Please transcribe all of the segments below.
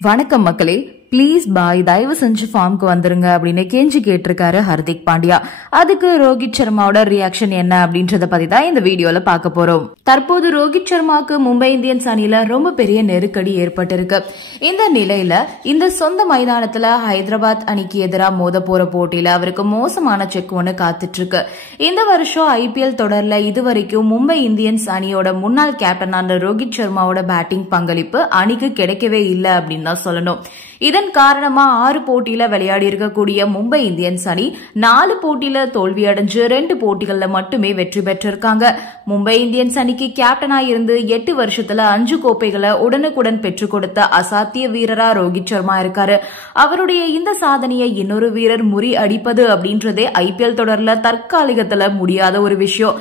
வணக்கம் மக்களே, பிளீஸ் பாய் தயவு செஞ்சு ஃபார்முக்கு வந்துருங்க அப்படின்னு கெஞ்சி கேட்டிருக்காரு ஹர்திக் பாண்டியா. அதுக்கு ரோஹித் சர்மாவோட ரியாக்ஷன் என்ன அப்படின்றத பத்தி தான் இந்த வீடியோல பார்க்க போறோம். தற்போது ரோஹித் சர்மாக்கு மும்பை இந்தியன்ஸ் அணியில ரொம்ப பெரிய நெருக்கடி ஏற்பட்டிருக்கு. இந்த நிலையில இந்த சொந்த மைதானத்துல ஹைதராபாத் அணிக்கு எதிராக மோத போற போட்டியில அவருக்கு மோசமான செக் ஒன்னு காத்துட்டு இருக்கு. இந்த வருஷம் IPL தொடர்ல இதுவரைக்கும் மும்பை இந்தியன்ஸ் அணியோட முன்னாள் கேப்டனான ரோஹித் சர்மாவோட பேட்டிங் பங்களிப்பு அணிக்கு கிடைக்கவே இல்லை அப்படின்னு தான் சொல்லணும். இதன் காரணமா 6 போட்டியில விளையாடி இருக்கக்கூடிய மும்பை இந்தியன்ஸ் அணி 4 போட்டியில தோல்வி அடைஞ்சு 2 போட்டிகள்ல மட்டுமே வெற்றி பெற்றிருக்காங்க. மும்பை இந்தியன்ஸ் அணிக்கு கேப்டனா இருந்து 8 வருஷத்துல 5 கோப்பைகளை உடனுக்குடன் பெற்றுக் கொடுத்த அசாத்திய வீரரா ரோஹித் சர்மா இருக்காரு. அவருடைய இந்த சாதனையை இன்னொரு வீரர் முறி அடிப்பது அப்படின்றதே IPL தொடர்ல தற்காலிகத்துல முடியாத ஒரு விஷயம்.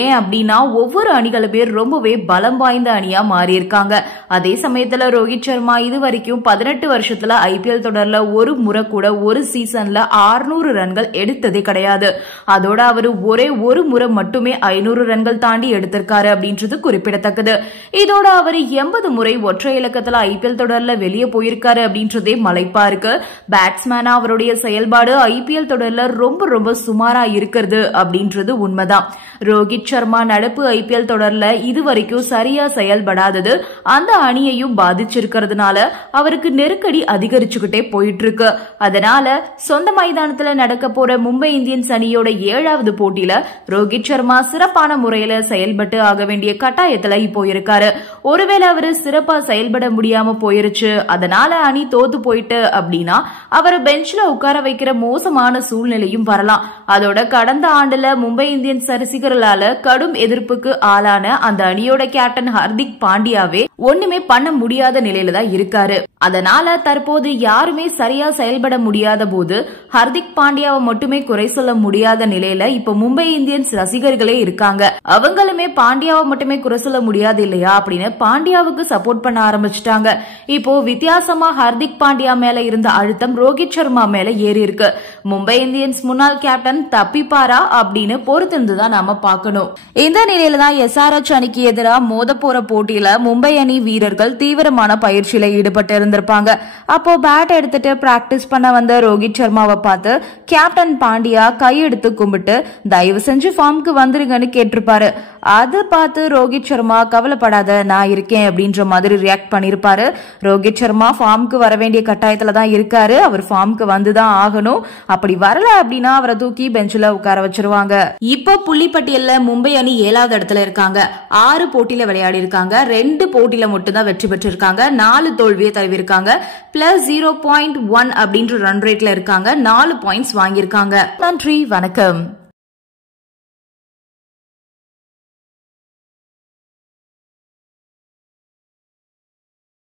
ஏன் அப்படின்னா ஒவ்வொரு அணிகளுமே ரொம்பவே பலம் வாய்ந்த அணியா மாறி இருக்காங்க. அதே சமயத்துல ரோஹித் சர்மா இதுவரைக்கும் 18 வருஷத்துல IPL தொடர்ல ஒரு முறை கூட ஒரு சீசன்ல 600 ரன்கள் எடுத்ததே கிடையாது. அதோட அவரு ஒரே ஒரு முறை மட்டுமே 500 ரன்கள் தாண்டி எடுத்திருக்காரு அப்படின்றது குறிப்பிடத்தக்கது. இதோட அவர் 80 முறை ஒற்றை இலக்கத்துல IPL தொடர்ல வெளியே போயிருக்காரு அப்படின்றதே மலைப்பா இருக்கு. பேட்ஸ்மேனா அவருடைய செயல்பாடு IPL தொடர்ல ரொம்ப ரொம்ப சுமாரா இருக்கிறது அப்படின்றது உண்மைதான். ரோஹித் சர்மா நடப்பு IPL தொடர்ல இதுவரைக்கும் சரியா செயல்படாதது அந்த அணியையும் பாதிச்சிருக்கிறதுனால அவருக்கு நெருக்கடி அதிகரிச்சுக்கிட்டே போயிட்டு இருக்கு. அதனால சொந்த மைதானத்துல நடக்க போற மும்பை இந்தியன்ஸ் அணியோட 7வது போட்டியில ரோஹித் சர்மா சிறப்பான முறையில செயல்பட்டு ஆக வேண்டிய கட்டாயத்துல இப்போ இருக்காரு. ஒருவேளை அவரு சிறப்பா செயல்பட முடியாம போயிருச்சு, அதனால அணி தோத்து போயிட்டு அப்படின்னா அவரை பெஞ்ச்ல உட்கார வைக்கிற மோசமான சூழ்நிலையும் வரலாம். அதோட கடந்த ஆண்டுல மும்பை இந்தியன்ஸ் ரசிகர்களால கடும் எதிர்ப்புக்கு ஆளான அந்த அணியோட கேப்டன் ஹர்திக் பாண்டியாவே ஒண்ணுமே பண்ண முடியாத நிலையில தான் இருக்காரு. அதனால தற்போது யாருமே சரியா செயல்பட முடியாத போது ஹர்திக் பாண்டியாவை மட்டுமே குறை சொல்ல முடியாத நிலையில இப்ப மும்பை இந்தியன்ஸ் ரசிகர்களே இருக்காங்க. அவங்களுமே பாண்டியாவை மட்டுமே குறை சொல்ல முடியாது இல்லையா அப்படின்னு பாண்டியாவுக்கு சப்போர்ட் பண்ண ஆரம்பிச்சுட்டாங்க. இப்போ வித்தியாசமா ஹர்திக் பாண்டியா மேல இருந்த அழுத்தம் ரோஹித் சர்மா மேல ஏறி இருக்கு. மும்பை இந்தியன்ஸ் முன்னாள் கேப்டன் தப்பிப்பாரா அப்படின்னு பொறுத்திருந்துதான் நாம பார்க்கணும். இந்த நிலையில தான் SRH அணிக்கு எதிராக மோத போற போட்டியில மும்பை அணி வீரர்கள் தீவிரமான பயிற்சியில ஈடுபட்டு இருந்திருப்பாங்க. அப்போ பேட் எடுத்துட்டு பிராக்டிஸ் பண்ண வந்த ரோஹித் சர்மாவை பார்த்து கேப்டன் பாண்டியா கையெடுத்து கும்பிட்டு தயவு செஞ்சு ஃபார்முக்கு வந்துருங்கன்னு கேட்டிருப்பாரு. அதை பார்த்து ரோஹித் சர்மா கவலைப்படாத நான் இருக்கேன் அப்படின்ற மாதிரி ரியாக்ட் பண்ணிருப்பாரு. ரோஹித் சர்மா ஃபார்முக்கு வர வேண்டிய கட்டாயத்துல தான் இருக்காரு. அவர் ஃபார்முக்கு வந்துதான் ஆகணும். அப்படி வரல அப்படின்னா அவரை தூக்கி பெஞ்சில உட்கார வச்சிருவாங்க. இப்போ புள்ளிப்பட்டியல்ல மும்பை அணி 7வது இடத்துல இருக்காங்க. 6 போட்டியில விளையாடி இருக்காங்க. 2 போட்டியில மட்டும்தான் வெற்றி பெற்றிருக்காங்க. 4 தோல்வியை தழுவிருக்காங்க. பிளஸ் 0.1 அப்படின்ற ரன் ரேட்ல இருக்காங்க. 4 பாயிண்ட்ஸ் வாங்கியிருக்காங்க. நன்றி, வணக்கம்.